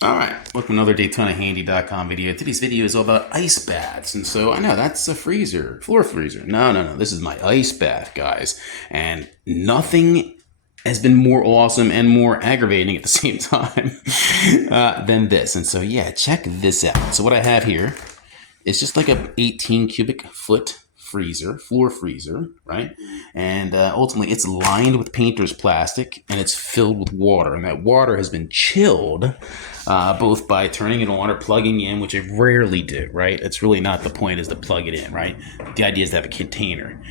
All right, welcome to another DaytonaHandy.com video. Today's video is all about ice baths. And so I know that's a freezer, floor freezer. No. This is my ice bath, guys. And nothing has been more awesome and more aggravating at the same time than this. And so, yeah, check this out. So what I have here is just like a 18 cubic foot freezer, floor freezer, right? And ultimately it's lined with painter's plastic and it's filled with water. And that water has been chilled both by turning it on or plugging in, which I rarely do, right? It's really not the point is to plug it in, right? The idea is to have a container.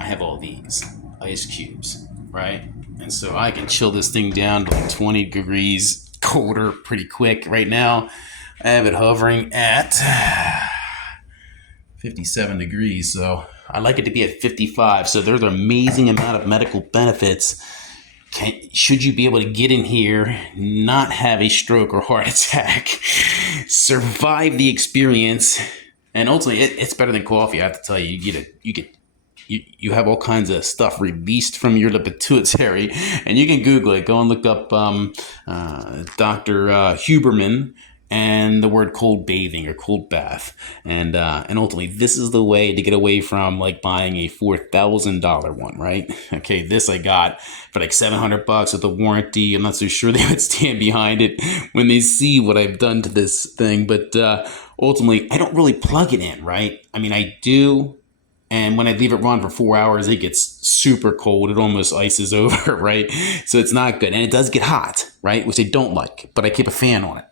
I have all these ice cubes, right? And so I can chill this thing down to like 20 degrees colder pretty quick. Right now, I have it hovering at 57 degrees, so I like it to be at 55. So there's an amazing amount of medical benefits. Should you be able to get in here, not have a stroke or heart attack, survive the experience, and ultimately it's better than coffee. I have to tell you, you have all kinds of stuff released from your pituitary, and you can Google it. Go and look up Dr. Huberman and the word cold bathing or cold bath, and ultimately this is the way to get away from like buying a $4,000 one, right? Okay, this I got for like $700 with a warranty. I'm not so sure they would stand behind it when they see what I've done to this thing, but ultimately I don't really plug it in, right? I mean, I do. And when I leave it run for 4 hours, it gets super cold. It almost ices over, right? So it's not good. And it does get hot, right? Which I don't like, but I keep a fan on it,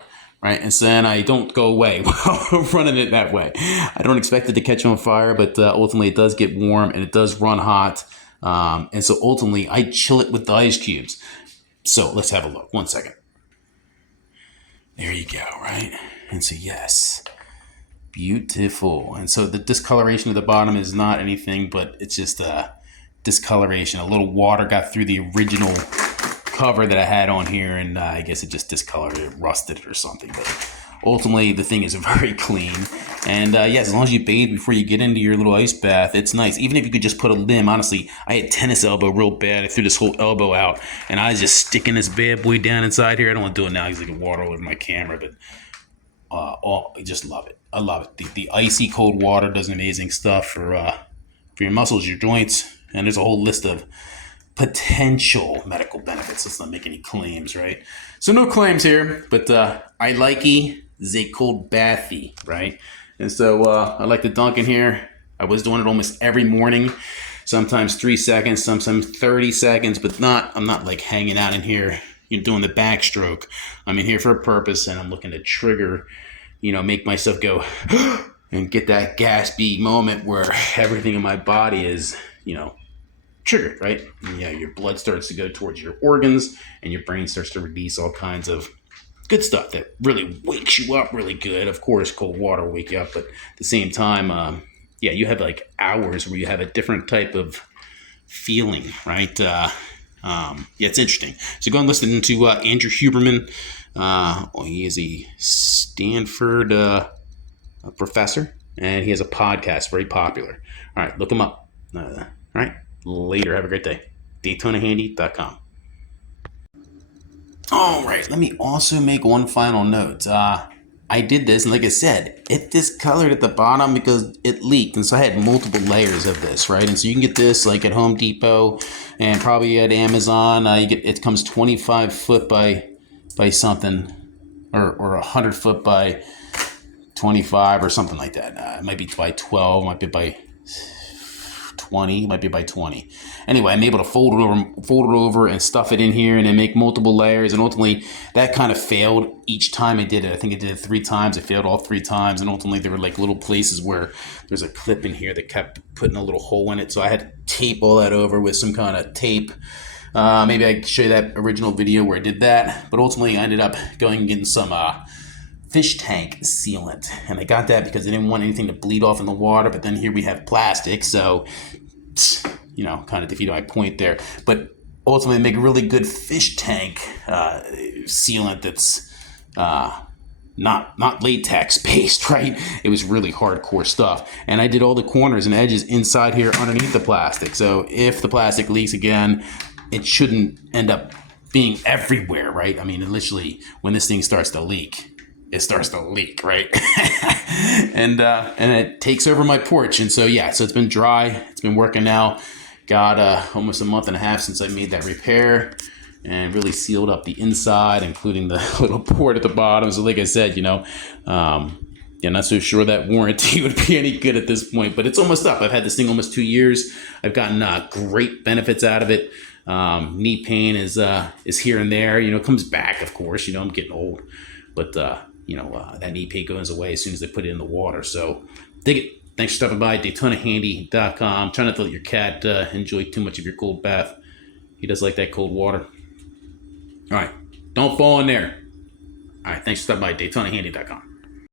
right? And so then I don't go away while running it that way. I don't expect it to catch on fire, but ultimately it does get warm and it does run hot. And so ultimately I chill it with the ice cubes. So let's have a look. 1 second. There you go, right? And so yes. Beautiful. And so the discoloration at the bottom is not anything, but it's just a discoloration. A little water got through the original cover that I had on here, and I guess it just discolored it, rusted it or something. But ultimately, the thing is very clean. And yes, as long as you bathe before you get into your little ice bath, it's nice. Even if you could just put a limb. Honestly, I had tennis elbow real bad. I threw this whole elbow out, and I was just sticking this bad boy down inside here. I don't want to do it now because I get water all over my camera, but I just love it. I love it. The icy cold water does amazing stuff for your muscles, your joints, and there's a whole list of potential medical benefits. Let's not make any claims, right? So no claims here, but I likey the cold bathy, right? And so I like to dunk in here. I was doing it almost every morning, sometimes 3 seconds, sometimes 30 seconds, but I'm not like hanging out in here, doing the backstroke. I'm in here for a purpose, and I'm looking to trigger, make myself go and get that gaspy moment where everything in my body is, triggered, right? And yeah, your blood starts to go towards your organs and your brain starts to release all kinds of good stuff that really wakes you up really good. Of course, cold water will wake you up, but at the same time, you have like hours where you have a different type of feeling, right? It's interesting. So go and listen to Andrew Huberman. He is a Stanford professor, and he has a podcast, very popular. All right, look him up. All right, later. Have a great day. DaytonaHandy.com. All right, let me also make one final note. I did this, and like I said, it discolored at the bottom because it leaked, and so I had multiple layers of this, right? And so you can get this like at Home Depot and probably at Amazon. It comes 25 foot by something, or 100 foot by 25 or something like that. It might be by 12, might be by 20, might be by 20. Anyway, I'm able to fold it over and stuff it in here and then make multiple layers. And ultimately that kind of failed each time I did it. I think I did it 3 times. It failed all 3 times. And ultimately there were like little places where there's a clip in here that kept putting a little hole in it. So I had to tape all that over with some kind of tape. Maybe I could show you that original video where I did that. But ultimately I ended up going and getting some fish tank sealant. And I got that because I didn't want anything to bleed off in the water. But then here we have plastic. So kind of defeated my point there. But ultimately make a really good fish tank sealant that's not latex based, right? It was really hardcore stuff. And I did all the corners and edges inside here underneath the plastic. So if the plastic leaks again, it shouldn't end up being everywhere, right? I mean, literally, when this thing starts to leak, it starts to leak, right? And it takes over my porch. And so, yeah, so it's been dry. It's been working now. Got almost a month and a half since I made that repair and really sealed up the inside, including the little port at the bottom. So like I said, yeah, not so sure that warranty would be any good at this point, but it's almost up. I've had this thing almost 2 years. I've gotten great benefits out of it. Knee pain is here and there. It comes back, of course. I'm getting old, but that knee pain goes away as soon as they put it in the water. So dig it. Thanks for stopping by. DaytonaHandy.com. Try not to let your cat enjoy too much of your cold bath. He does like that cold water. All right, don't fall in there. All right, thanks for stopping by. DaytonaHandy.com.